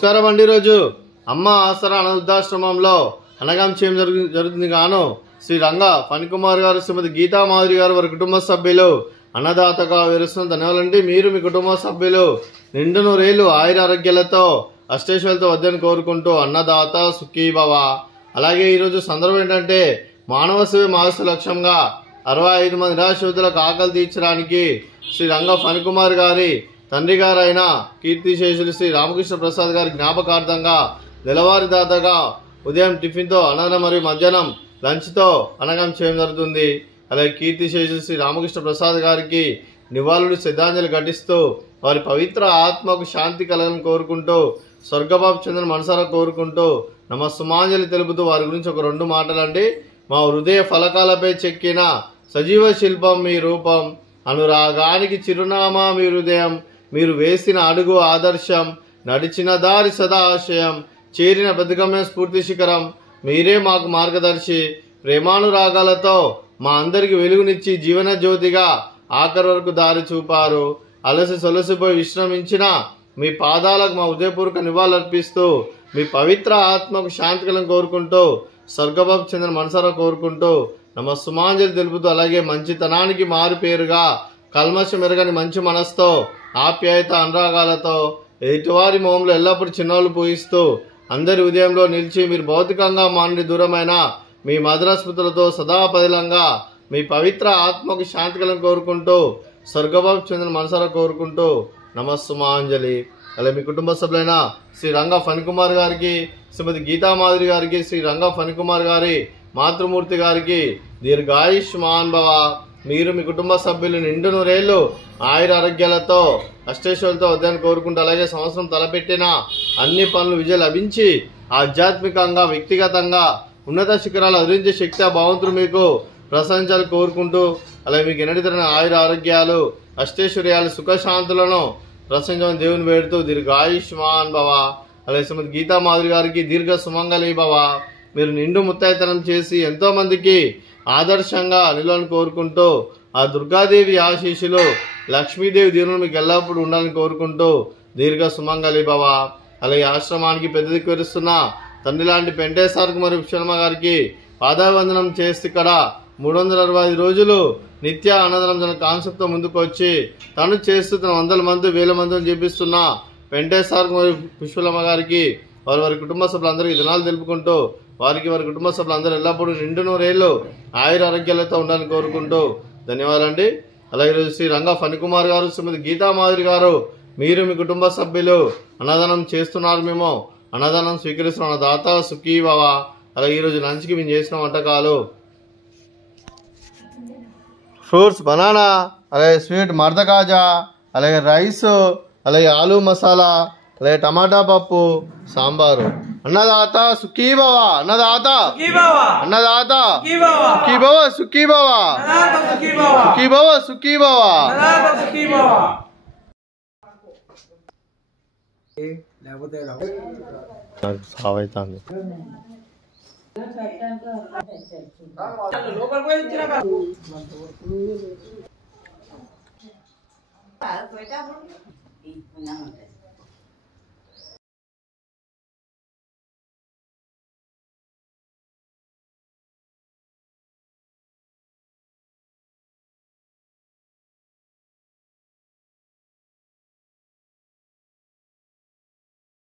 నమస్కారం అండి. రోజు అమ్మ ఆసరా అనాథాశ్రమంలో అనగం చేయడం జరుగుతుంది గాను శ్రీ రంగా ఫణికుమార్ గారు, శ్రీమతి గీతా మాధురి గారు, వారి కుటుంబ సభ్యులు అన్నదాతగా వివరిస్తున్న ధన్యవాదాలండి. మీరు మీ కుటుంబ సభ్యులు నిండు నూరేళ్లు ఆయుర ఆరోగ్యాలతో అష్టేశ్వరులతో వద్దని కోరుకుంటూ అన్నదాత సుఖీభవ. అలాగే ఈరోజు సందర్భం ఏంటంటే మానవ సేవ మానవ లక్ష్యంగా 65 మంది నిరాశ్రితులకు ఆకలి తీర్చడానికి శ్రీ రంగా ఫణికుమార్ గారి తండ్రి గారైన కీర్తిశేషులు శ్రీ రామకృష్ణ ప్రసాద్ గారి జ్ఞాపకార్థంగా నెలవారీదాతగా ఉదయం టిఫిన్తో అన్నదానం మరియు మధ్యాహ్నం లంచ్తో అన్నదానం చేయడం జరుగుతుంది. అలాగే కీర్తిశేషులు శ్రీ రామకృష్ణ ప్రసాద్ గారికి నివాళులు శ్రద్ధాంజలి ఘటిస్తూ వారి పవిత్ర ఆత్మకు శాంతి కలగాలని కోరుకుంటూ స్వర్గబాబు చెందిన మనసారా కోరుకుంటూ నమస్సుమాంజలి తెలుపుతూ వారి గురించి ఒక 2 మాటలండి. మా హృదయ ఫలకాలపై చెక్కిన సజీవ శిల్పం మీ రూపం, అనురాగానికి చిరునామా మీ హృదయం, మీరు వేసిన అడుగు ఆదర్శం, నడిచిన దారి సదా ఆశయం, చేరిన బతుకమ్మ స్ఫూర్తి శిఖరం, మీరే మాకు మార్గదర్శి. ప్రేమానురాగాలతో మా అందరికి వెలుగునిచ్చి జీవన జ్యోతిగా ఆఖరి వరకు దారి చూపారు. అలసి సొలసిపోయి విశ్రమించిన మీ పాదాలకు మా హృదయపూర్వక నివాళులర్పిస్తూ మీ పవిత్ర ఆత్మకు శాంతి కలను కోరుకుంటూ స్వర్గబాబు చెందిన మనసారా కోరుకుంటూ నమస్సుమాంజలి తెలుపుతూ అలాగే మంచితనానికి మారు పేరుగా కల్మషం ఎరగని మంచి మనసుతో ఆప్యాయత అనురాగాలతో ఎదుటివారి మొహంలో ఎల్లప్పుడూ చిన్నోళ్ళు పూయిస్తూ అందరి ఉదయంలో నిలిచి మీరు భౌతికంగా మా నుండి దూరమైన మీ మధుర స్మృతులతో సదా పదిలంగా మీ పవిత్ర ఆత్మకు శాంతి కలను కోరుకుంటూ స్వర్గబాబు చెందిన మనసారా కోరుకుంటూ నమస్సుమాంజలి. అలాగే మీ కుటుంబ సభ్యులైన శ్రీ రంగా ఫణికుమార్ గారికి, శ్రీమతి గీతా మాధురి గారికి, శ్రీ రంగా ఫణికుమార్ గారి మాతృమూర్తి గారికి దీర్ఘాయుష్మాన్ భవ. మీరు మీ కుటుంబ సభ్యులు నిండు నూరేళ్లు ఆయుర ఆరోగ్యాలతో అష్టేశ్వరులతో వద్దని కోరుకుంటూ అలాగే సంవత్సరం తలపెట్టిన అన్ని పనులు విజయం లభించి ఆధ్యాత్మికంగా వ్యక్తిగతంగా ఉన్నత శిఖరాలు అధిరించే శక్తి ఆ భగవంతుడు మీకు ప్రశంసాలు కోరుకుంటూ అలాగే మీకు ఎన్నటి తరని ఆయుర ఆరోగ్యాలు అష్టైశ్వర్యాలు సుఖశాంతులను ప్రశంసని దేవుని వేడుతూ దీర్ఘాయుష్మాన్ భవ. అలాగే శ్రీమతి గీతా మాధురి గారికి దీర్ఘ సుమంగళి భవ. మీరు నిండు ముత్తైతనం చేసి ఎంతో మందికి ఆదర్శంగా నిలవని కోరుకుంటూ ఆ దుర్గాదేవి ఆశీస్సులు లక్ష్మీదేవి దీవులు మీకు ఎల్లప్పుడూ ఉండాలని కోరుకుంటూ దీర్ఘ సుమంగళి భవ. అలాగే ఆశ్రమానికి పెద్ద దిక్కు విరుస్తున్న తండ్రి లాంటి పెంటేశ్వర్కి మరియు శర్మ గారికి పాదాభివందనం చేసి ఇక్కడ 365 రోజులు నిత్య అన్నదానం కాన్సెప్ట్తో ముందుకు వచ్చి తను చేస్తూ తన 100 మంది 1000 మందిని చేపిస్తున్న వెంకటేశ్వర్కి మరియు పుష్పలమ్మ గారికి వారి కుటుంబ సభ్యులందరికీ దినాలు తెలుపుకుంటూ వారి కుటుంబ సభ్యులందరూ ఎల్లప్పుడూ నిండు నూరేళ్లు ఆయుర ఆరోగ్యాలతో ఉండాలని కోరుకుంటూ ధన్యవాదాలండి. అలాగే ఈరోజు శ్రీ రంగా ఫణికుమార్ గారు, శ్రీమతి గీతా మాధురి గారు, మీరు మీ కుటుంబ సభ్యులు అన్నదానం చేస్తున్నారు. మేము అన్నదానం స్వీకరిస్తున్న దాత సుఖీభవ. అలాగే ఈరోజు లంచ్కి మేము చేసిన వంటకాలు ఫ్రూట్స్ బనానా, అలాగే స్వీట్ మర్ద కాజా, అలాగే రైస్, అలాగే ఆలూ మసాలా, అలాగే టమాటా పప్పు, సాంబారు. అన్నదాత సుఖీభవ, అన్నదాత అన్నదాత సుఖీభవ సుఖీభవ సుఖీభవ సుఖీభవ. సావైతుంది లోపల